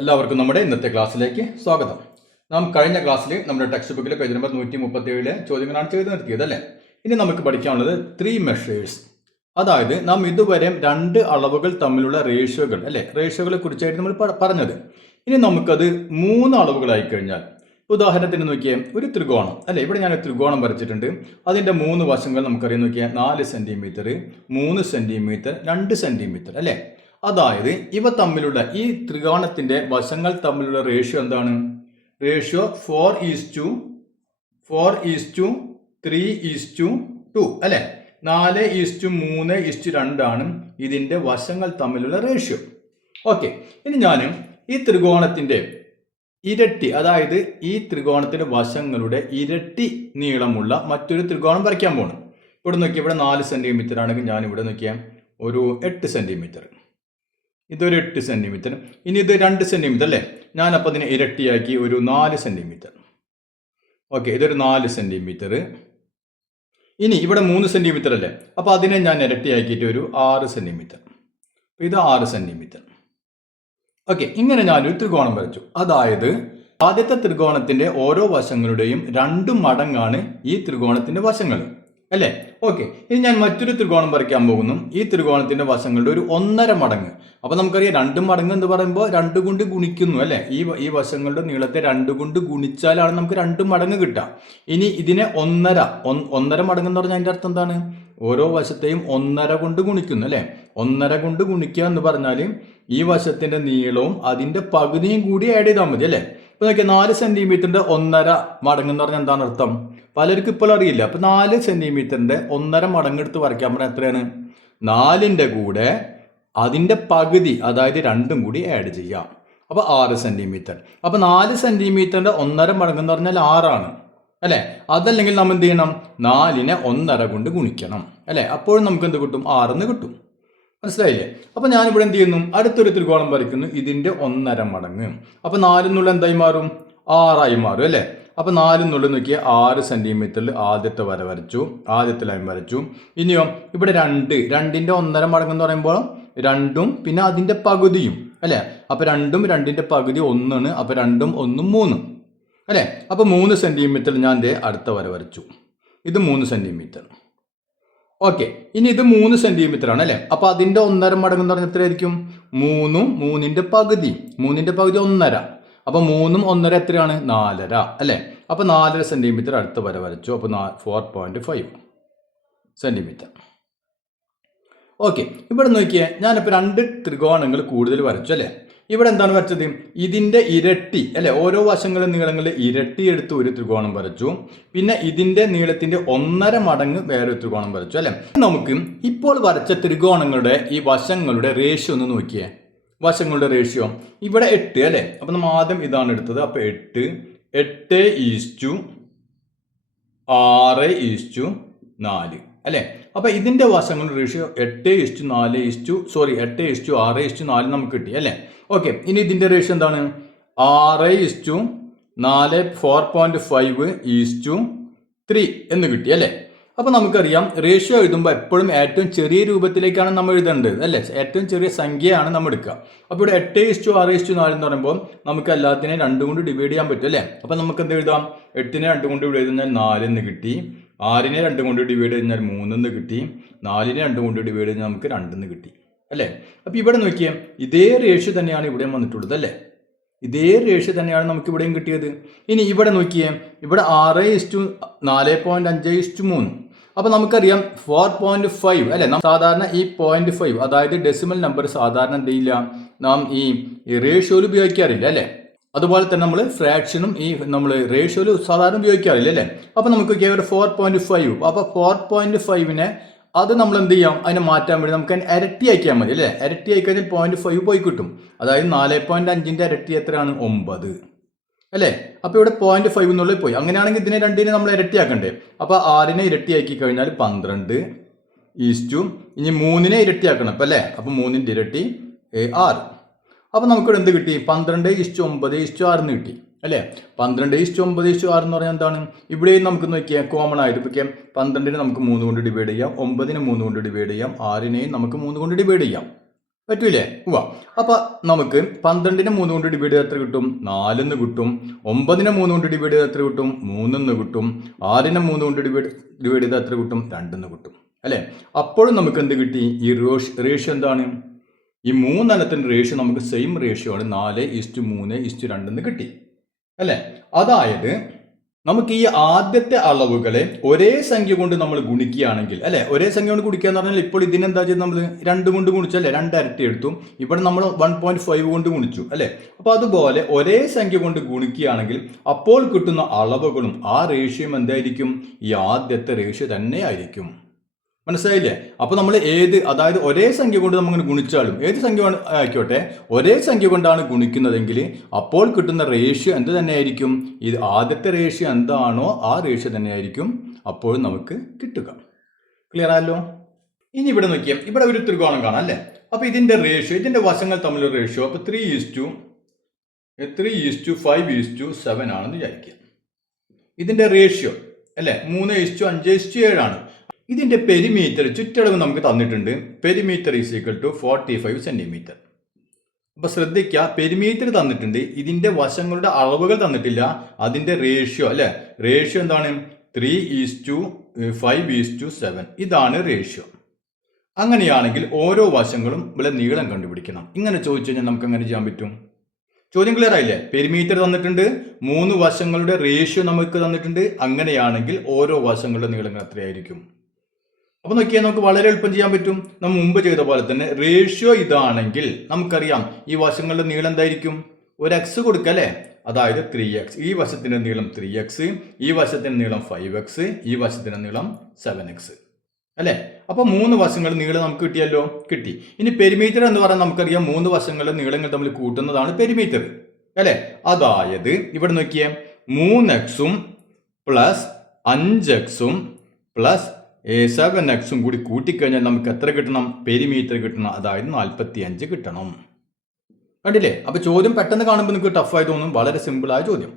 എല്ലാവർക്കും നമ്മുടെ ഇന്നത്തെ ക്ലാസ്സിലേക്ക് സ്വാഗതം. നാം കഴിഞ്ഞ ക്ലാസ്സിൽ നമ്മുടെ ടെക്സ്റ്റ് ബുക്കിലെ പേജ് നമ്പർ 137 ചോദ്യങ്ങളാണ് ചെയ്ത് നിർത്തിയത് അല്ലേ. ഇനി നമുക്ക് പഠിക്കാനുള്ളത് 3 മെഷേഴ്സ്. അതായത് നാം ഇതുവരെ 2 അളവുകൾ തമ്മിലുള്ള റേഷ്യോകൾ അല്ലെ, റേഷ്യോകളെ കുറിച്ചായിട്ട് നമ്മൾ പറഞ്ഞത്. ഇനി നമുക്കത് 3 അളവുകളായി കഴിഞ്ഞാൽ, ഉദാഹരണത്തിന് നോക്കിയേ, ഒരു ത്രികോണം അല്ലെ, ഇവിടെ ഞാൻ ഒരു ത്രികോണം വരച്ചിട്ടുണ്ട്. അതിൻ്റെ 3 വശങ്ങൾ നമുക്കറിയാം. നോക്കിയാൽ 4 സെന്റിമീറ്റർ, 3 സെന്റിമീറ്റർ, 2 സെന്റിമീറ്റർ അല്ലെ. അതായത് ഇവ തമ്മിലുള്ള ഈ ത്രികോണത്തിന്റെ വശങ്ങൾ തമ്മിലുള്ള റേഷ്യോ എന്താണ്? റേഷ്യോ 4:3:2 അല്ലെ. 4:3:2 ആണ് ഇതിന്റെ വശങ്ങൾ തമ്മിലുള്ള റേഷ്യോ. ഓക്കെ, ഇനി ഞാൻ ഈ ത്രികോണത്തിന്റെ ഇരട്ടി, അതായത് ഈ ത്രികോണത്തിന്റെ വശങ്ങളുടെ ഇരട്ടി നീളമുള്ള മറ്റൊരു ത്രികോണം വരയ്ക്കാൻ പോകണം. ഇവിടെ നോക്കിയാൽ ഇവിടെ 4 സെന്റിമീറ്റർ ആണെങ്കിൽ ഞാൻ ഇവിടെ നോക്കിയാൽ ഒരു 8 സെന്റിമീറ്റർ, ഇതൊരു 8 സെന്റിമീറ്റർ, ഇനി ഇത് 2 സെന്റിമീറ്റർ അല്ലേ. ഞാനപ്പോൾ അതിനെ ഇരട്ടിയാക്കി ഒരു 4 സെന്റിമീറ്റർ. ഓക്കെ, ഇതൊരു 4 സെന്റിമീറ്റർ. ഇനി ഇവിടെ 3 സെന്റിമീറ്റർ അല്ലേ, അപ്പോൾ അതിനെ ഞാൻ ഇരട്ടിയാക്കിയിട്ട് ഒരു 6 സെന്റിമീറ്റർ. ഇത് 6 സെന്റിമീറ്റർ. ഓക്കെ, ഇങ്ങനെ ഞാനൊരു ത്രികോണം വരച്ചു. അതായത് ആദ്യത്തെ ത്രികോണത്തിന്റെ ഓരോ വശങ്ങളുടെയും 2 മടങ്ങാണ് ഈ ത്രികോണത്തിന്റെ വശങ്ങൾ അല്ലേ. ഓക്കെ, ഇനി ഞാൻ മറ്റൊരു ത്രികോണം വരയ്ക്കാൻ പോകുന്നു. ഈ ത്രികോണത്തിന്റെ വശങ്ങളുടെ ഒരു 1.5 മടങ്ങ്. അപ്പൊ നമുക്കറിയാം 2 മടങ്ങ് എന്ന് പറയുമ്പോൾ 2 കൊണ്ട് ഗുണിക്കുന്നു അല്ലെ. ഈ വശങ്ങളുടെ നീളത്തെ 2 കൊണ്ട് ഗുണിച്ചാലാണ് നമുക്ക് 2 മടങ്ങ് കിട്ടുക. ഇനി ഇതിനെ 1.5 മടങ്ങ് എന്ന് പറഞ്ഞാൽ അതിന്റെ അർത്ഥം എന്താണ്? ഓരോ വശത്തെയും 1.5 കൊണ്ട് ഗുണിക്കുന്നു അല്ലെ. 1.5 കൊണ്ട് ഗുണിക്കുക എന്ന് പറഞ്ഞാൽ ഈ വശത്തിന്റെ നീളവും അതിന്റെ പകുതിയും കൂടി ആഡ് ചെയ്താൽ മതി അല്ലെ. ഇപ്പൊ നോക്കിയാൽ 4 സെന്റിമീറ്ററിന്റെ 1.5 മടങ്ങ് എന്ന് പറഞ്ഞാൽ എന്താണ് അർത്ഥം? പലർക്കും ഇപ്പോൾ അറിയില്ല. അപ്പൊ 4 സെന്റിമീറ്ററിന്റെ 1.5 മടങ്ങ് എടുത്ത് വരയ്ക്കാൻ പറഞ്ഞാൽ എത്രയാണ്? 4ന്റെ കൂടെ അതിന്റെ പകുതി, അതായത് 2ഉം കൂടി ആഡ് ചെയ്യാം. അപ്പൊ 6 സെന്റിമീറ്റർ. അപ്പൊ 4 സെന്റിമീറ്ററിന്റെ 1.5 മടങ്ങ് എന്ന് പറഞ്ഞാൽ 6 ആണ് അല്ലെ. അതല്ലെങ്കിൽ നമ്മൾ എന്ത് ചെയ്യണം? 4നെ 1.5 കൊണ്ട് ഗുണിക്കണം അല്ലെ. അപ്പോഴും നമുക്ക് എന്ത് കിട്ടും? 6 കിട്ടും. മനസ്സിലായില്ലേ? അപ്പൊ ഞാനിവിടെ എന്ത് ചെയ്യുന്നു? അടുത്തൊരു ത്രികോണം വരയ്ക്കുന്നു, ഇതിന്റെ 1.5 മടങ്ങ്. അപ്പൊ 4 എന്തായി മാറും? 6 മാറും അല്ലെ. അപ്പൊ 4 നോക്കിയാൽ 6 സെന്റിമീറ്ററിൽ ആദ്യത്തെ വര വരച്ചു, ആദ്യത്തെ ലൈൻ വരച്ചു. ഇനിയോ ഇവിടെ 2ന്റെ 1.5 മടങ്ങ് എന്ന് പറയുമ്പോൾ 2ഉം പിന്നെ അതിന്റെ പകുതിയും അല്ലെ. അപ്പൊ 2ഉം 2ന്റെ പകുതി 1 ആണ്. അപ്പൊ 2ഉം 1ഉം 3 അല്ലെ. അപ്പൊ 3 സെന്റിമീറ്ററിൽ ഞാൻ അടുത്ത വര വരച്ചു. ഇത് 3 സെന്റിമീറ്റർ. ഓക്കെ, ഇനി ഇത് 3 സെന്റിമീറ്റർ ആണ് അല്ലെ. അപ്പൊ അതിന്റെ 1.5 മടങ്ങ് എന്ന് പറഞ്ഞാൽ എത്രയായിരിക്കും? 3ഉം 3ന്റെ പകുതി 1.5. അപ്പൊ 3ഉം 1.5 എത്രയാണ്? 4.5 അല്ലെ. അപ്പൊ 4.5 സെന്റിമീറ്റർ അടുത്ത വര വരച്ചു. അപ്പൊ 4.5 സെന്റിമീറ്റർ. ഓക്കെ, ഇവിടെ നോക്കിയേ, ഞാനിപ്പോൾ 2 ത്രികോണങ്ങൾ കൂടുതൽ വരച്ചു അല്ലെ. ഇവിടെ എന്താണ് വരച്ചത്? ഇതിന്റെ ഇരട്ടി അല്ലെ, ഓരോ വശങ്ങളുടെ നീളങ്ങളിൽ ഇരട്ടി എടുത്ത് ഒരു ത്രികോണം വരച്ചു. പിന്നെ ഇതിന്റെ നീളത്തിന്റെ 1.5 മടങ്ങ് വേറെ ത്രികോണം വരച്ചു അല്ലെ. നമുക്ക് ഇപ്പോൾ വരച്ച ത്രികോണങ്ങളുടെ ഈ വശങ്ങളുടെ റേഷ്യോ ഒന്ന് നോക്കിയേ. വശങ്ങളുടെ റേഷ്യോ ഇവിടെ 8 അല്ലെ. അപ്പൊ നമ്മൾ ആദ്യം ഇതാണ് എടുത്തത്. അപ്പൊ 8:6:4 അല്ലെ. അപ്പൊ ഇതിന്റെ വശങ്ങളുടെ റേഷ്യോ 8:6:4 നമുക്ക് കിട്ടി അല്ലെ. ഓക്കെ, ഇനി ഇതിന്റെ റേഷ്യോ എന്താണ്? 6:4 4.5:3 എന്ന് കിട്ടി അല്ലെ. അപ്പൊ നമുക്കറിയാം റേഷ്യോ എഴുതുമ്പോൾ എപ്പോഴും ഏറ്റവും ചെറിയ രൂപത്തിലേക്കാണ് നമ്മൾ എഴുതേണ്ടത് അല്ലെ. ഏറ്റവും ചെറിയ സംഖ്യയാണ് നമ്മൾ എടുക്കുക. അപ്പോൾ ഇവിടെ 8:6:4 എന്ന് പറയുമ്പോൾ നമുക്ക് എല്ലാത്തിനെയും 2 കൊണ്ട് ഡിവൈഡ് ചെയ്യാൻ പറ്റും അല്ലെ. അപ്പൊ നമുക്ക് എന്ത് എഴുതാം? 8നെ 2 കൊണ്ട് ഡിവൈഡ് ചെയ്താൽ 4 എന്ന് കിട്ടി. 6നെ 2 കൊണ്ട് ഡിവൈഡ് ചെയ്താൽ 3 എന്ന് കിട്ടി. 4നെ 2 കൊണ്ട് ഡിവൈഡ് ചെയ്താൽ നമുക്ക് 2 എന്ന് കിട്ടി അല്ലെ. അപ്പൊ ഇവിടെ നോക്കിയാൽ ഇതേ റേഷ്യോ തന്നെയാണ് ഇവിടെയും വന്നിട്ടുള്ളത് അല്ലെ. ഇതേ റേഷ്യോ തന്നെയാണ് നമുക്ക് ഇവിടെയും കിട്ടിയത്. ഇനി ഇവിടെ നോക്കിയേ, ഇവിടെ 6:4.5:3. അപ്പൊ നമുക്കറിയാം 4.5 അല്ലെ. സാധാരണ ഈ 0.5, അതായത് ഡെസിമൽ നമ്പർ സാധാരണ എന്ത് ചെയ്യില്ല, നാം ഈ റേഷ്യോയിൽ ഉപയോഗിക്കാറില്ല അല്ലെ. അതുപോലെ തന്നെ നമ്മൾ ഫ്രാക്ഷനും നമ്മൾ റേഷ്യോയിൽ സാധാരണ ഉപയോഗിക്കാറില്ല അല്ലെ. അപ്പൊ നമുക്ക് ഒരു 4.5. അപ്പൊ 4.5നെ അത് നമ്മൾ എന്ത് ചെയ്യാം? അതിനെ മാറ്റാൻ വേണ്ടി നമുക്ക് ഇരട്ടിയാക്കിയാൽ മതി അല്ലെ. ഇരട്ടിയായി കഴിഞ്ഞാൽ 0.5 പോയി കിട്ടും. അതായത് 4.5ന്റെ ഇരട്ടി എത്രയാണ്? 9 അല്ലെ. അപ്പൊ ഇവിടെ 0.5 എന്നുള്ളത് പോയി. അങ്ങനെയാണെങ്കിൽ ഇതിനെ 2നെ നമ്മൾ ഇരട്ടിയാക്കണ്ടേ. അപ്പൊ 6നെ ഇരട്ടിയാക്കി കഴിഞ്ഞാൽ 12 ഇനി 3നെ ഇരട്ടിയാക്കണം അപ്പൊ അല്ലെ. അപ്പൊ 3ന്റെ ഇരട്ടി 6. അപ്പൊ നമുക്കിവിടെ എന്ത് കിട്ടി? 12:9:6 എന്ന് കിട്ടി അല്ലെ. 12:9:6 എന്ന് പറഞ്ഞാൽ എന്താണ്? ഇവിടെയും നമുക്ക് നോക്കിയാൽ കോമൺ ആയിട്ട് ഇപ്പൊ 12നെ നമുക്ക് 3 കൊണ്ട് ഡിവൈഡ് ചെയ്യാം, 9നെ 3 കൊണ്ട് ഡിവൈഡ് ചെയ്യാം, 6നെയും നമുക്ക് 3 കൊണ്ട് ഡിവൈഡ് ചെയ്യാം പറ്റൂലേ? ഉവ്വ. അപ്പൊ നമുക്ക് 12നെ 3 കൊണ്ട് ഡിവൈഡ് ചെയ്ത് എത്ര കിട്ടും? 4 കിട്ടും. 9നെ 3 കൊണ്ട് ഡിവൈഡ് ചെയ്ത് എത്ര കിട്ടും? 3 കിട്ടും. 6നെ 3 കൊണ്ട് ഡിവൈഡ് ചെയ്ത് എത്ര കിട്ടും? 2 കിട്ടും. അല്ലെ? അപ്പോഴും നമുക്ക് എന്ത് കിട്ടി? ഈ റേഷ്യോ എന്താണ്? ഈ 3 എണ്ണത്തിന്റെ റേഷ്യോ നമുക്ക് സെയിം റേഷ്യോ ആണ്, 4:3:2 കിട്ടി. അല്ലെ? അതായത് നമുക്ക് ഈ ആദ്യത്തെ അളവുകളെ ഒരേ സംഖ്യ കൊണ്ട് നമ്മൾ ഗുണിക്കുകയാണെങ്കിൽ, അല്ലെ, ഒരേ സംഖ്യ കൊണ്ട് ഗുണിക്കുക എന്ന് പറഞ്ഞാൽ ഇപ്പോൾ ഇതിനെന്താ ചെയ്ത് നമ്മൾ 2 കൊണ്ട് ഗുണിച്ചു, അല്ലെ, 2 ഇരട്ടി എടുത്തു. ഇവിടെ നമ്മൾ 1.5 കൊണ്ട് ഗുണിച്ചു, അല്ലെ. അപ്പൊ അതുപോലെ ഒരേ സംഖ്യ കൊണ്ട് ഗുണിക്കുകയാണെങ്കിൽ അപ്പോൾ കിട്ടുന്ന അളവുകളും ആ റേഷ്യോയും എന്തായിരിക്കും? ഈ ആദ്യത്തെ റേഷ്യോ തന്നെ ആയിരിക്കും. മനസ്സിലായില്ലേ? അപ്പൊ നമ്മൾ അതായത് ഒരേ സംഖ്യ കൊണ്ട് നമ്മൾ ഗുണിച്ചാലും ഏത് സംഖ്യ ആയിക്കോട്ടെ, ഒരേ സംഖ്യ കൊണ്ടാണ് ഗുണിക്കുന്നതെങ്കിൽ അപ്പോൾ കിട്ടുന്ന റേഷ്യോ എന്ത് തന്നെയായിരിക്കും? ഇത് ആദ്യത്തെ റേഷ്യോ എന്താണോ ആ റേഷ്യോ തന്നെയായിരിക്കും അപ്പോഴും നമുക്ക് കിട്ടുക. ക്ലിയർ ആയല്ലോ? ഇനി ഇവിടെ നോക്കിയാൽ ഇവിടെ ഒരു ത്രികോണം കാണാം, അല്ലെ. അപ്പൊ ഇതിന്റെ റേഷ്യോ, ഇതിന്റെ വശങ്ങൾ തമ്മിലുള്ള റേഷ്യോ അപ്പൊ 3:5:7 ആണെന്ന് വിചാരിക്കുക. ഇതിന്റെ റേഷ്യോ, അല്ലെ, 3:5:7 ആണ്. ഇതിന്റെ പെരിമീറ്റർ, ചുറ്റളവ് നമുക്ക് തന്നിട്ടുണ്ട്. Perimeter is equal to 45 centimetre. അപ്പൊ ശ്രദ്ധിക്കുക, പെരിമീറ്റർ തന്നിട്ടുണ്ട്, ഇതിന്റെ വശങ്ങളുടെ അളവുകൾ തന്നിട്ടില്ല. അതിന്റെ റേഷ്യോ, അല്ലെ, റേഷ്യോ എന്താണ്? 3:5:7. ഇതാണ് റേഷ്യോ. അങ്ങനെയാണെങ്കിൽ ഓരോ വശങ്ങളും ഇവിടെ നീളം കണ്ടുപിടിക്കണം. ഇങ്ങനെ ചോദിച്ചു കഴിഞ്ഞാൽ നമുക്ക് എങ്ങനെ ചെയ്യാൻ പറ്റും? ചോദ്യം ക്ലിയർ ആയില്ലേ? പെരിമീറ്റർ തന്നിട്ടുണ്ട്, 3 വശങ്ങളുടെ റേഷ്യോ നമുക്ക് തന്നിട്ടുണ്ട്. അങ്ങനെയാണെങ്കിൽ ഓരോ വശങ്ങളുടെ നീളങ്ങൾ എത്രയായിരിക്കും? അപ്പൊ നോക്കിയാൽ നമുക്ക് വളരെ എളുപ്പം ചെയ്യാൻ പറ്റും. നമ്മൾ മുമ്പ് ചെയ്ത പോലെ തന്നെ റേഷ്യോ ഇതാണെങ്കിൽ നമുക്കറിയാം ഈ വശങ്ങളുടെ നീളം എന്തായിരിക്കും? ഒരു എക്സ് കൊടുക്കുക, അല്ലെ. അതായത് 3x. ഈ വശത്തിന്റെ നീളം 3x, ഈ വശത്തിന്റെ നീളം 5x, ഈ വശത്തിന്റെ നീളം 7x, അല്ലെ. അപ്പൊ 3 വശങ്ങളുടെ നീളം നമുക്ക് കിട്ടിയല്ലോ, കിട്ടി. ഇനി പെരിമീറ്റർ എന്ന് പറഞ്ഞാൽ നമുക്കറിയാം 3 വശങ്ങളുടെ നീളങ്ങൾ തമ്മിൽ കൂട്ടുന്നതാണ് പെരിമീറ്റർ, അല്ലെ. അതായത് ഇവിടെ നോക്കിയേ, 3x plus 5x plus 7x കൂടി കൂട്ടിക്കഴിഞ്ഞാൽ നമുക്ക് എത്ര കിട്ടണം? പെരിമീറ്റർ കിട്ടണം, അതായത് 45 കിട്ടണം. കണ്ടില്ലേ? അപ്പൊ ചോദ്യം പെട്ടെന്ന് കാണുമ്പോൾ നിങ്ങൾക്ക് ടഫായി തോന്നും. വളരെ സിമ്പിൾ ആയ ചോദ്യം.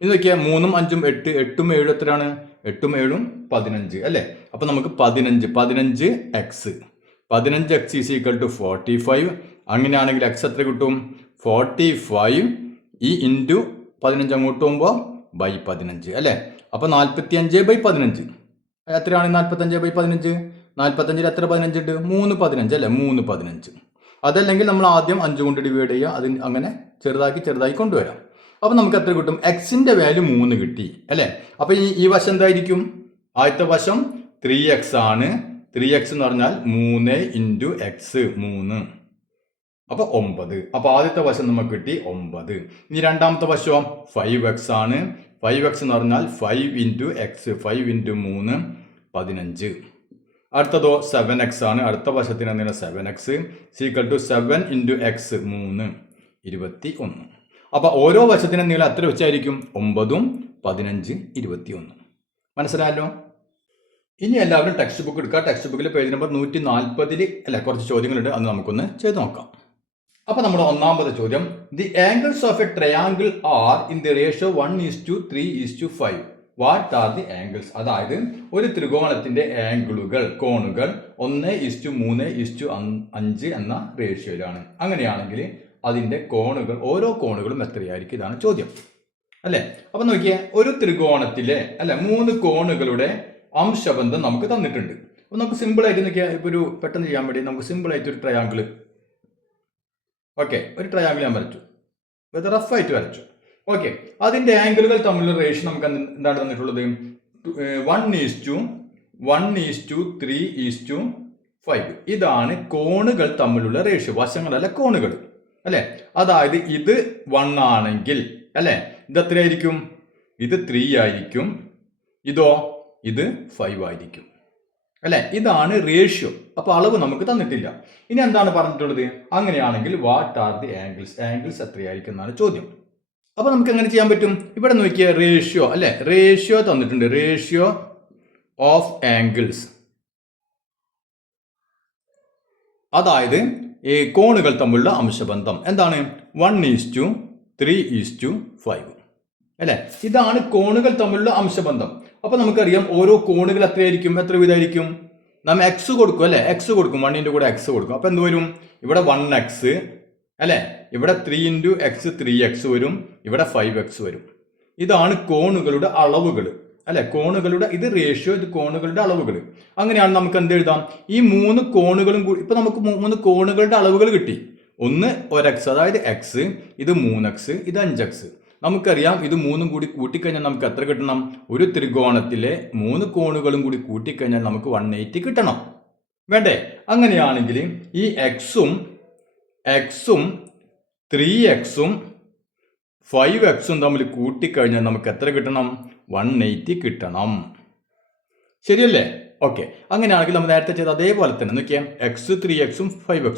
ഇത് നോക്കിയാൽ 3ഉം 5ഉം 8, 8ഉം 7 എത്രയാണ്? 8ഉം 7ഉം 15, അല്ലെ. അപ്പൊ നമുക്ക് 15x ഈസ് ഈക്വൽ ടു 45. അങ്ങനെയാണെങ്കിൽ x എത്ര കിട്ടും? 45 ഈ ഇൻറ്റു 15 അങ്ങോട്ട് പോകുമ്പോൾ ബൈ 15, അല്ലെ. അപ്പൊ 45/15 എത്രയാണ്? 45/15. 45ൽ എത്ര 15 ഉണ്ട്? 3 15, അല്ലെ. 3 15. അതല്ലെങ്കിൽ നമ്മൾ ആദ്യം 5 കൊണ്ട് ഡിവൈഡ് ചെയ്യുക, അതിന് അങ്ങനെ ചെറുതാക്കി കൊണ്ടുവരാം. അപ്പൊ നമുക്ക് എത്ര കിട്ടും? എക്സിന്റെ വാല്യൂ 3 കിട്ടി, അല്ലെ. അപ്പൊ ഈ വശം എന്തായിരിക്കും? ആദ്യത്തെ വശം 3x ആണ്. 3x എന്ന് പറഞ്ഞാൽ 3 ഇൻറ്റു എക്സ് 3, അപ്പൊ 9. അപ്പൊ ആദ്യത്തെ വശം നമുക്ക് കിട്ടി 9. ഇനി രണ്ടാമത്തെ വശം 5x ആണ്. 5x എന്ന് പറഞ്ഞാൽ 5 ഇൻറ്റു എക്സ്, 5 ഇൻറ്റു 3 15. അടുത്തതോ 7x ആണ്. അടുത്ത വശത്തിന് എന്താണ്? 7x equal to 7 into X 3 21. അപ്പൊ ഓരോ വശത്തിന് നീളം എത്ര വെച്ചായിരിക്കും? 9, 15, 21. മനസ്സിലായല്ലോ? ഇനി എല്ലാവരും ടെക്സ്റ്റ് ബുക്ക് എടുക്കുക. ടെക്സ്റ്റ് ബുക്കിൽ പേജ് നമ്പർ 140 അല്ലെ കുറച്ച് ചോദ്യങ്ങളുണ്ട്, അത് നമുക്കൊന്ന് ചെയ്ത് നോക്കാം. അപ്പൊ നമ്മുടെ ഒന്നാമത്തെ ചോദ്യം, the angles of A triangle are in the ratio 1:3:5. What are the angles? അതായത് ഒരു ത്രികോണത്തിന്റെ കോണുകൾ 1:3:5 എന്ന റേഷ്യോയിലാണ്. അങ്ങനെയാണെങ്കിൽ അതിന്റെ കോണുകൾ, ഓരോ കോണുകളും എത്രയായിരിക്കും? ഇതാണ് ചോദ്യം, അല്ലെ. അപ്പൊ നോക്കിയേ, ഒരു ത്രികോണത്തിലെ 3 കോണുകളുടെ അംശബന്ധം നമുക്ക് തന്നിട്ടുണ്ട്. അപ്പൊ നമുക്ക് സിമ്പിൾ ആയിട്ട് നോക്കിയാൽ, ഇപ്പൊ ഒരു പെട്ടെന്ന് ചെയ്യാൻ വേണ്ടി നമുക്ക് സിമ്പിൾ ആയിട്ട് ഒരു ട്രയാങ്കിൾ, ഓക്കെ, ഒരു ട്രയാങ്കിൾ ഞാൻ വരച്ചു, ഇത് റഫായിട്ട് വരച്ചു. ഓക്കെ, അതിന്റെ ആംഗിളുകൾ തമ്മിലുള്ള റേഷ്യോ നമുക്ക് എന്താണ് തന്നിട്ടുള്ളത്? 1:3:5. ഇതാണ് കോണുകൾ തമ്മിലുള്ള റേഷ്യോ, വശങ്ങളല്ല കോണുകൾ, അല്ലെ. അതായത് ഇത് 1 ആണെങ്കിൽ, അല്ലെ, ഇത് എത്രയായിരിക്കും? ഇത് 3 ആയിരിക്കും. ഇത് 5 ആയിരിക്കും, അല്ലെ. ഇതാണ് റേഷ്യോ. അപ്പൊ അളവ് നമുക്ക് തന്നിട്ടില്ല. ഇനി എന്താണ് പറഞ്ഞിട്ടുള്ളത്? അങ്ങനെയാണെങ്കിൽ what are the angles? Angles എത്രയായിരിക്കും എന്നാണ് ചോദ്യം. അപ്പൊ നമുക്ക് എങ്ങനെ ചെയ്യാൻ പറ്റും? ഇവിടെ നോക്കിയ റേഷ്യോ, അല്ലെ, റേഷ്യോ തന്നിട്ടുണ്ട്. റേഷ്യോ ഓഫ് ആംഗിൾസ്, അതായത് ഈ കോണുകൾ തമ്മിലുള്ള അംശബന്ധം എന്താണ്? 1:3:5, അല്ലെ. ഇതാണ് കോണുകൾ തമ്മിലുള്ള അംശബന്ധം. അപ്പൊ നമുക്കറിയാം ഓരോ കോണുകൾ എത്രയായിരിക്കും? എത്ര വീതമായിരിക്കും? നമ്മൾ എക്സ് കൊടുക്കും, അല്ലെ. എക്സ് കൊടുക്കും, 1ന്റെ കൂടെ എക്സ് കൊടുക്കും. അപ്പൊ എന്ത് വരും? ഇവിടെ 1x അല്ലേ, ഇവിടെ 3 ഇൻറ്റു എക്സ് 3x വരും, ഇവിടെ 5x വരും. ഇതാണ് കോണുകളുടെ അളവുകൾ അല്ലെ, കോണുകളുടെ ഇത് റേഷ്യോ, ഇത് കോണുകളുടെ അളവുകൾ. അങ്ങനെയാണ് നമുക്ക് എന്ത് എഴുതാം, ഈ 3 കോണുകളും കൂടി ഇപ്പൊ നമുക്ക് 3 കോണുകളുടെ അളവുകൾ കിട്ടി. ഒന്ന് 1x അതായത് x, ഇത് 3x, ഇത് 5x. നമുക്കറിയാം ഇത് 3 കൂടി കൂട്ടിക്കഴിഞ്ഞാൽ നമുക്ക് എത്ര കിട്ടണം, ഒരു ത്രികോണത്തിലെ 3 കോണുകളും കൂടി കൂട്ടിക്കഴിഞ്ഞാൽ നമുക്ക് 180 കിട്ടണം വേണ്ടേ. അങ്ങനെയാണെങ്കിൽ ഈ എക്സും 3x 5x തമ്മിൽ കൂട്ടിക്കഴിഞ്ഞാൽ നമുക്ക് എത്ര കിട്ടണം, 180 കിട്ടണം. ശരിയല്ലേ? ഓക്കെ, അങ്ങനെയാണെങ്കിൽ നമ്മൾ നേരത്തെ ചെയ്ത അതേപോലെ തന്നെ നോക്കിയാൽ x 3x 5x,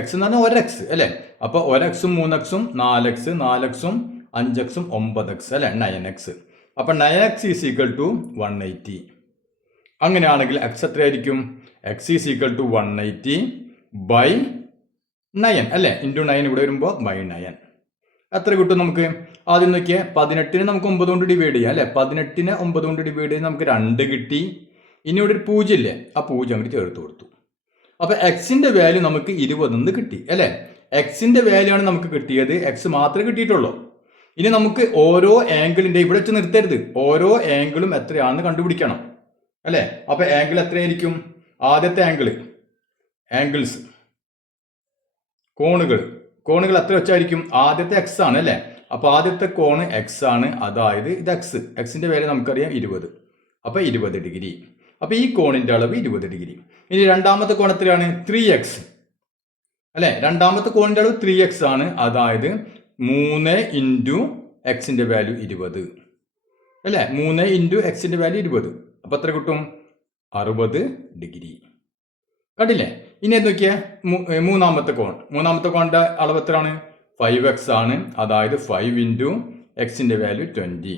x എന്ന് പറഞ്ഞാൽ 1x അല്ലേ, അപ്പോൾ 1x 3x 4x 4x 5x 9x അല്ലെ, 9x. അപ്പൊ 9x ഈസ് ഈക്വൽ ടു 180. അങ്ങനെയാണെങ്കിൽ x എത്രയായിരിക്കും, x is equal to 180 by 9 അല്ലെ, ഇൻറ്റു 9 ഇവിടെ വരുമ്പോൾ ബൈ 9. എത്ര കിട്ടും നമുക്ക്? ആദ്യം നോക്കിയാൽ 18 നമുക്ക് 9 കൊണ്ട് ഡിവൈഡ് ചെയ്യാം അല്ലെ, 18 9 കൊണ്ട് ഡിവൈഡ് ചെയ്ത് നമുക്ക് 2 കിട്ടി. ഇനി ഇവിടെ ഒരു 0 ഇല്ലേ, ആ 0 അങ്ങോട്ട് ചേർത്ത് കൊടുത്തു. അപ്പൊ എക്സിന്റെ വാല്യൂ നമുക്ക് 20 കിട്ടി അല്ലെ. എക്സിന്റെ വാല്യൂ ആണ് നമുക്ക് കിട്ടിയത്, എക്സ് മാത്രമേ കിട്ടിയിട്ടുള്ളൂ. ഇനി നമുക്ക് ഓരോ ആംഗിളിന്റെ ഇവിടെ വെച്ച് നിർത്തരുത്, ഓരോ ആംഗിളും എത്രയാണെന്ന് കണ്ടുപിടിക്കണം അല്ലെ. അപ്പൊ ആംഗിൾ എത്രയായിരിക്കും, ആദ്യത്തെ ആംഗിൾസ് കോണുകൾ എത്ര വെച്ചായിരിക്കും, ആദ്യത്തെ എക്സ് ആണ് അല്ലെ. അപ്പൊ ആദ്യത്തെ കോണ് എക്സ് ആണ്, അതായത് ഇത് എക്സിന്റെ വാല്യൂ നമുക്കറിയാം 20. അപ്പൊ 20 ഡിഗ്രി. അപ്പൊ ഈ കോണിന്റെ അളവ് 20 ഡിഗ്രി. ഇനി രണ്ടാമത്തെ കോൺ എത്രയാണ്, 3x അല്ലെ. രണ്ടാമത്തെ കോണിന്റെ അളവ് 3x ആണ്, അതായത് 3 ഇൻറ്റു എക്സിന്റെ വാല്യൂ 20 അല്ലെ, 3 ഇൻറ്റു എക്സിന്റെ വാല്യൂ 20. അപ്പൊ എത്ര കിട്ടും, 60 ഡിഗ്രി. കണ്ടില്ലേ? ഇനി നോക്കിയാൽ മൂന്നാമത്തെ കോണിന്റെ അളവ് എത്രയാണ്, 5x ആണ്, അതായത് 5 ഇൻറ്റു എക്സിന്റെ വാല്യൂ 20.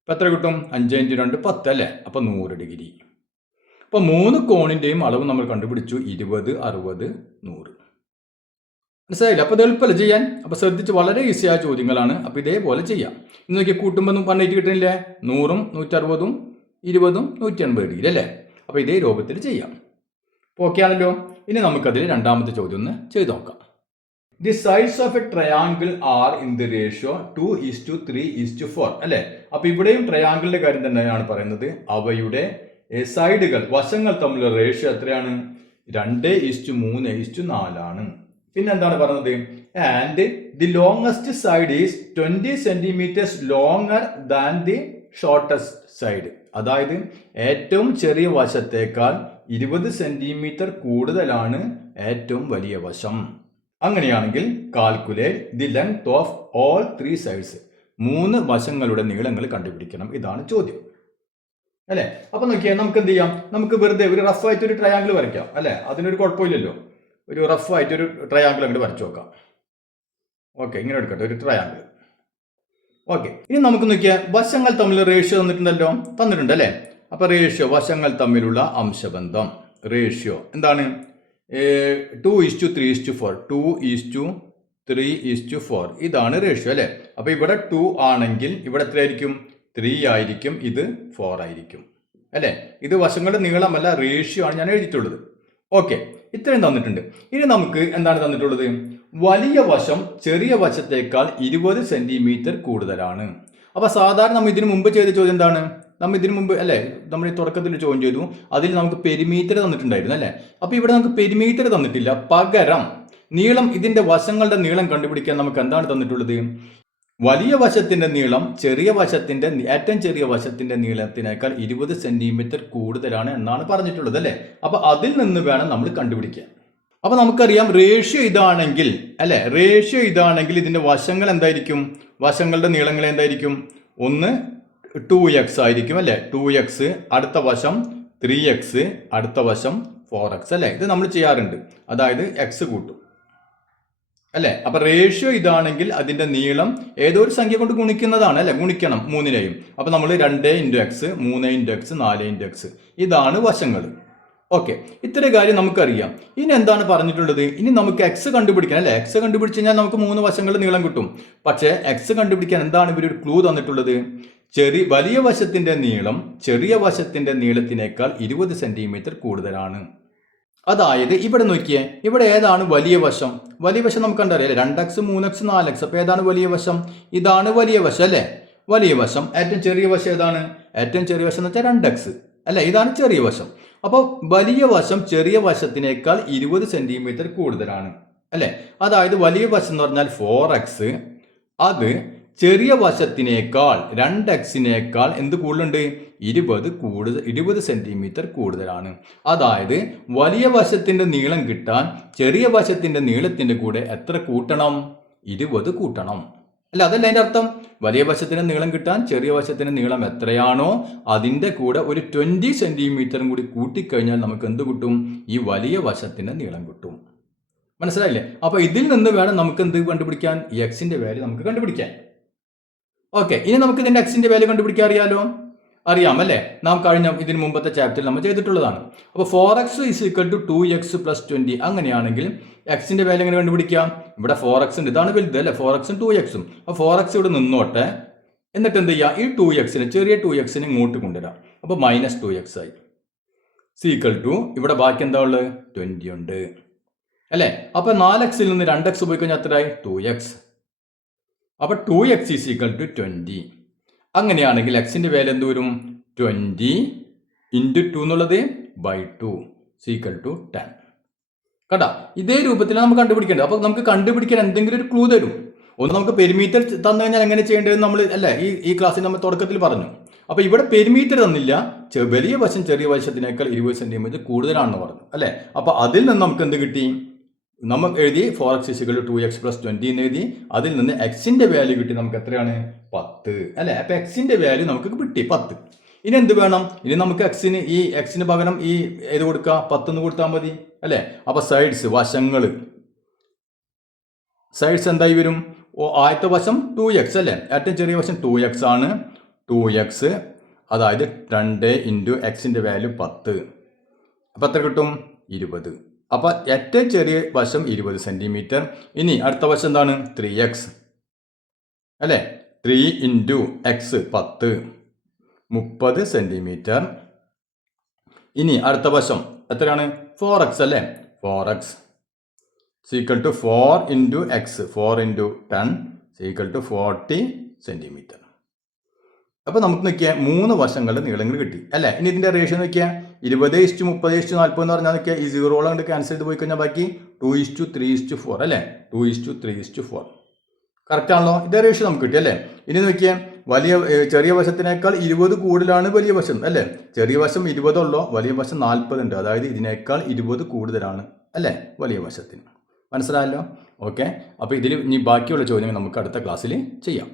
അപ്പൊ എത്ര കിട്ടും, 5 ഇൻറ്റു 2 10 അല്ലേ, അപ്പൊ 100 ഡിഗ്രി. അപ്പൊ 3 കോണിന്റെയും അളവ് നമ്മൾ കണ്ടുപിടിച്ചു, 20 60 100. മനസ്സിലായില്ല? അപ്പൊ ഇത് എളുപ്പമല്ല ചെയ്യാൻ. അപ്പൊ ശ്രദ്ധിച്ച്, വളരെ ഈസിയായ ചോദ്യങ്ങളാണ്. അപ്പൊ ഇതേപോലെ ചെയ്യാം. ഇന്ന് നോക്കിയാൽ കൂട്ടുമ്പോൾ 180 കിട്ടുന്നില്ലേ, 100ഉം 160ഉം 20ഉം 180 ഡിഗ്രി അല്ലേ. അപ്പൊ ഇതേ രൂപത്തിൽ ചെയ്യാം. ഓക്കെ ആണല്ലോ. ഇനി നമുക്കതിൽ രണ്ടാമത്തെ ചോദ്യം ഒന്ന് ചെയ്ത് നോക്കാം. The sides of A triangle are in the ratio 2:3:4 അല്ലെ. അപ്പൊ ഇവിടെയും ട്രയാങ്കിളിന്റെ കാര്യം തന്നെയാണ് പറയുന്നത്. അവയുടെ സൈഡുകൾ, വശങ്ങൾ തമ്മിലുള്ള റേഷ്യോ എത്രയാണ്, 2:3:4 ആണ്. പിന്നെ എന്താണ് പറഞ്ഞത്, and the longest side is 20 centimetres longer than the shortest side. അതായത് ഏറ്റവും ചെറിയ വശത്തേക്കാൾ 20 സെന്റിമീറ്റർ കൂടുതലാണ് ഏറ്റവും വലിയ വശം. അങ്ങനെയാണെങ്കിൽ calculate the length of all 3 sides. 3 വശങ്ങളുടെ നീളങ്ങൾ കണ്ടുപിടിക്കണം. ഇതാണ് ചോദ്യം അല്ലെ. അപ്പൊ നോക്കിയാൽ നമുക്ക് എന്ത് ചെയ്യാം, നമുക്ക് വെറുതെ ഒരു റഫ് ആയിട്ട് ഒരു ട്രയാങ്കിൾ വരയ്ക്കാം അല്ലെ, അതിനൊരു കുഴപ്പമില്ലല്ലോ. ഒരു റഫ് ആയിട്ട് ഒരു ട്രയാങ്കിൾ അങ്ങോട്ട് വരച്ചു നോക്കാം. ഓക്കെ, ഇങ്ങനെ എടുക്കട്ടെ ഒരു ട്രയാങ്കിൾ. ഓക്കെ, ഇനി നമുക്ക് നോക്കിയാൽ വശങ്ങൾ തമ്മിലുള്ള റേഷ്യോ തന്നിട്ടുണ്ട് അല്ലെ. അപ്പൊ റേഷ്യോ, വശങ്ങൾ തമ്മിലുള്ള അംശബന്ധം റേഷ്യോ എന്താണ്, 2:3:4 2:3:4 ഇതാണ് റേഷ്യോ അല്ലെ. അപ്പൊ ഇവിടെ 2 ആണെങ്കിൽ ഇവിടെ എത്രയായിരിക്കും, 3 ആയിരിക്കും, ഇത് 4 ആയിരിക്കും അല്ലെ. ഇത് വശങ്ങളുടെ നീളമല്ല, റേഷ്യോ ആണ് ഞാൻ എഴുതിയിട്ടുള്ളത്. ഓക്കെ, ഇത്രയും തന്നിട്ടുണ്ട്. ഇനി നമുക്ക് എന്താണ് തന്നിട്ടുള്ളത്, വലിയ വശം ചെറിയ വശത്തേക്കാൾ 20 സെന്റിമീറ്റർ കൂടുതലാണ്. അപ്പൊ സാധാരണ നമ്മൾ ഇതിനു മുമ്പ് ചെയ്ത ചോദ്യം എന്താണ്, നമ്മൾ ഇതിനു മുമ്പ് അല്ലെ, നമ്മൾ ഈ തുടക്കത്തിൽ ചോദ്യം ചെയ്തു, അതിൽ നമുക്ക് പെരിമീറ്റർ തന്നിട്ടുണ്ടായിരുന്നു അല്ലെ. അപ്പൊ ഇവിടെ നമുക്ക് പെരിമീറ്റർ തന്നിട്ടില്ല, പകരം നീളം, ഇതിന്റെ വശങ്ങളുടെ നീളം കണ്ടുപിടിക്കാൻ നമുക്ക് എന്താണ് തന്നിട്ടുള്ളത്, വലിയ വശത്തിന്റെ നീളം ഏറ്റവും ചെറിയ വശത്തിന്റെ നീളത്തിനേക്കാൾ 20 സെന്റിമീറ്റർ കൂടുതലാണ് എന്നാണ് പറഞ്ഞിട്ടുള്ളത് അല്ലെ. അപ്പൊ അതിൽ നിന്ന് വേണം നമ്മൾ കണ്ടുപിടിക്കാൻ. അപ്പൊ നമുക്കറിയാം റേഷ്യോ ഇതാണെങ്കിൽ അല്ലെ, റേഷ്യോ ഇതാണെങ്കിൽ ഇതിന്റെ വശങ്ങൾ എന്തായിരിക്കും, വശങ്ങളുടെ നീളങ്ങൾ എന്തായിരിക്കും, ഒന്ന് 2x ആയിരിക്കും അല്ലെ, 2x, അടുത്ത വശം 3x, അടുത്ത വശം 4x അല്ലെ. ഇത് നമ്മൾ ചെയ്യാറുണ്ട്, അതായത് x കൂട്ടും അല്ലെ. അപ്പൊ റേഷ്യോ ഇതാണെങ്കിൽ അതിന്റെ നീളം ഏതോ ഒരു സംഖ്യ കൊണ്ട് ഗുണിക്കുന്നതാണ് അല്ലെ, ഗുണിക്കണം 3നെയും. അപ്പൊ നമ്മൾ 2x 3x 4x ഇതാണ് വശങ്ങൾ. ഓക്കെ, ഇത്രയും കാര്യം നമുക്കറിയാം. ഇനി എന്താണ് പറഞ്ഞിട്ടുള്ളത്, ഇനി നമുക്ക് എക്സ് കണ്ടുപിടിക്കണം അല്ലെ. എക്സ് കണ്ടുപിടിച്ച് കഴിഞ്ഞാൽ നമുക്ക് 3 വശങ്ങളുടെ നീളം കിട്ടും. പക്ഷേ എക്സ് കണ്ടുപിടിക്കാൻ എന്താണ് ഇവർ ഒരു ക്ലൂ തന്നിട്ടുള്ളത്, വലിയ വശത്തിന്റെ നീളം ചെറിയ വശത്തിന്റെ നീളത്തിനേക്കാൾ 20 സെന്റിമീറ്റർ കൂടുതലാണ്. അതായത് ഇവിടെ നോക്കിയേ, ഇവിടെ ഏതാണ് വലിയ വശം? വലിയ വശം നമുക്ക് കണ്ടറിയാം, 2x 3x 4x. അപ്പോൾ ഏതാണ് വലിയ വശം? ഇതാണ് വലിയ വശം അല്ലേ? വലിയ വശം. ഏറ്റവും ചെറിയ വശം ഏതാണ്? ഏറ്റവും ചെറിയ വശം എന്ന് വെച്ചാൽ 2x അല്ലേ? ഇതാണ് ചെറിയ വശം. അപ്പോൾ വലിയ വശം ചെറിയ വശത്തിനേക്കാൾ 20 സെന്റിമീറ്റർ കൂടുതലാണ് അല്ലേ? അതായത് വലിയ വശം എന്ന് പറഞ്ഞാൽ 4x, അത് ചെറിയ വശത്തിനേക്കാൾ 2x-നേക്കാൾ എന്ത് കൂടുതലുണ്ട്? 20 സെന്റിമീറ്റർ കൂടുതലാണ്. അതായത് വലിയ വശത്തിന്റെ നീളം കിട്ടാൻ ചെറിയ വശത്തിന്റെ നീളത്തിന്റെ കൂടെ എത്ര കൂട്ടണം? 20 കൂട്ടണം അല്ല? അതല്ല അതിന്റെ അർത്ഥം. വലിയ വശത്തിന്റെ നീളം കിട്ടാൻ ചെറിയ വശത്തിന്റെ നീളം എത്രയാണോ അതിന്റെ കൂടെ ഒരു 20 സെന്റിമീറ്ററും കൂടി കൂട്ടിക്കഴിഞ്ഞാൽ നമുക്ക് എന്ത് കിട്ടും? ഈ വലിയ വശത്തിന്റെ നീളം കിട്ടും. മനസ്സിലായില്ലേ? അപ്പൊ ഇതിൽ നിന്ന് വേണം നമുക്ക് എന്ത് കണ്ടുപിടിക്കാൻ? ഈ എക്സിന്റെ വാല്യൂ നമുക്ക് കണ്ടുപിടിക്കാൻ. ഓക്കെ, ഇനി നമുക്ക് ഇതിന്റെ എക്സിന്റെ വാല്യൂ കണ്ടുപിടിക്കാൻ അറിയാം അല്ലേ? നാം കഴിഞ്ഞ ഇതിന് മുമ്പത്തെ ചാപ്റ്ററിൽ നമ്മൾ ചെയ്തിട്ടുള്ളതാണ്. അപ്പോൾ 4x = 2x + 20. അങ്ങനെയാണെങ്കിൽ എക്സിന്റെ വാല്യൂ എങ്ങനെ കണ്ടുപിടിക്കാം? ഇവിടെ 4x ഉണ്ട്, ഇതാണ് വലുത് അല്ലേ? 4x ഉം 2x ഉം. അപ്പോൾ 4x ഇവിടെ നിന്നോട്ടെ, എന്നിട്ട് എന്ത് ചെയ്യുക? ഈ 2x-നെ, ചെറിയ 2x-നെ ഇങ്ങോട്ട് കൊണ്ടുവരാം. അപ്പോൾ -2x ആയി. = ഇവിടെ ബാക്കി എന്താ ഉള്ളത്? 20 ഉണ്ട് അല്ലേ? അപ്പോൾ 4x-ൽ നിന്ന് 2x പോയി കഴിഞ്ഞാൽ എത്രയായി? 2x. അപ്പോൾ 2x = 20. അങ്ങനെയാണെങ്കിൽ എക്സിന്റെ വാല്യൂ എന്ത് വരും? 20 × 2 എന്നുള്ളത് /2 = 10. കേട്ടാ? ഇതേ രൂപത്തിലാണ് നമുക്ക് കണ്ടുപിടിക്കേണ്ടത്. അപ്പോൾ നമുക്ക് കണ്ടുപിടിക്കാൻ എന്തെങ്കിലും ഒരു ക്ലൂ തരും. ഒന്ന് നമുക്ക് പെരിമീറ്റർ തന്നു കഴിഞ്ഞാൽ എങ്ങനെ ചെയ്യേണ്ടത് നമ്മൾ അല്ലേ ഈ ക്ലാസ്സിൽ നമ്മൾ തുടക്കത്തിൽ പറഞ്ഞു. അപ്പോൾ ഇവിടെ പെരിമീറ്റർ തന്നില്ല, വലിയ വശം ചെറിയ വശത്തിനേക്കാൾ 20 സെന്റിമീറ്റർ കൂടുതലാണെന്ന് പറഞ്ഞു അല്ലേ? അപ്പോൾ അതിൽ നിന്ന് നമുക്ക് എന്ത് കിട്ടി? നമുക്ക് എഴുതി 4x = 2x + 20 എന്ന് എഴുതി. അതിൽ നിന്ന് എക്സിന്റെ വാല്യൂ കിട്ടി നമുക്ക് എത്രയാണ്? 10 അല്ലേ? അപ്പൊ എക്സിന്റെ വാല്യൂ നമുക്ക് കിട്ടി 10. ഇനി എന്ത് വേണം? ഇനി നമുക്ക് ഈ എക്സിന് പകരം ഈ ഏത് കൊടുക്കാം? 10 എന്ന് കൊടുത്താൽ മതി അല്ലേ? അപ്പൊ സൈഡ്സ് എന്തായി വരും? ആദ്യത്തെ വശം 2x അല്ലേ? ഏറ്റവും ചെറിയ വശം 2x ആണ്. 2x അതായത് 2 × എക്സിന്റെ വാല്യൂ 10. അപ്പൊ എത്ര കിട്ടും? 20. അപ്പോൾ ഏറ്റവും ചെറിയ വശം 20 സെന്റിമീറ്റർ. ഇനി അടുത്ത വശം എന്താണ്? 3x അല്ലേ? 3 × x 10, 30 സെന്റിമീറ്റർ. ഇനി അടുത്ത വശം എത്രയാണ്? 4x അല്ലേ? 4x = 4 × x, 4 × 10 = 40 centimetre. അപ്പോൾ നമുക്ക് നോക്കിയാൽ 3 വശങ്ങളുടെ നീളങ്ങൾ കിട്ടി അല്ലേ? ഇനി ഇതിന്റെ റേഷ്യോ നോക്കിയാൽ 20:30:40 എന്ന് പറഞ്ഞാൽ നോക്കിയാൽ ഈ 0 കൊണ്ട് ക്യാൻസൽ ചെയ്ത് പോയി കഴിഞ്ഞാൽ ബാക്കി 2:3:4 അല്ലേ? 2:3:4 കറക്റ്റ് ആണല്ലോ? ഇതേ റേഷ്യോ നമുക്ക് കിട്ടി അല്ലേ? ഇനി നോക്കിയാൽ ചെറിയ വശത്തിനേക്കാൾ 20 കൂടുതലാണ് വലിയ വശം അല്ലേ? ചെറിയ വശം 20 ഉള്ളൂ, വലിയ വശം 40 ഉണ്ട്. അതായത് ഇതിനേക്കാൾ 20 കൂടുതലാണ് അല്ലേ വലിയ വശത്തിന്. മനസ്സിലായല്ലോ? ഓക്കെ, അപ്പോൾ ഇതിൽ ഇനി ബാക്കിയുള്ള ചോദ്യങ്ങൾ നമുക്ക് അടുത്ത ക്ലാസ്സിൽ ചെയ്യാം.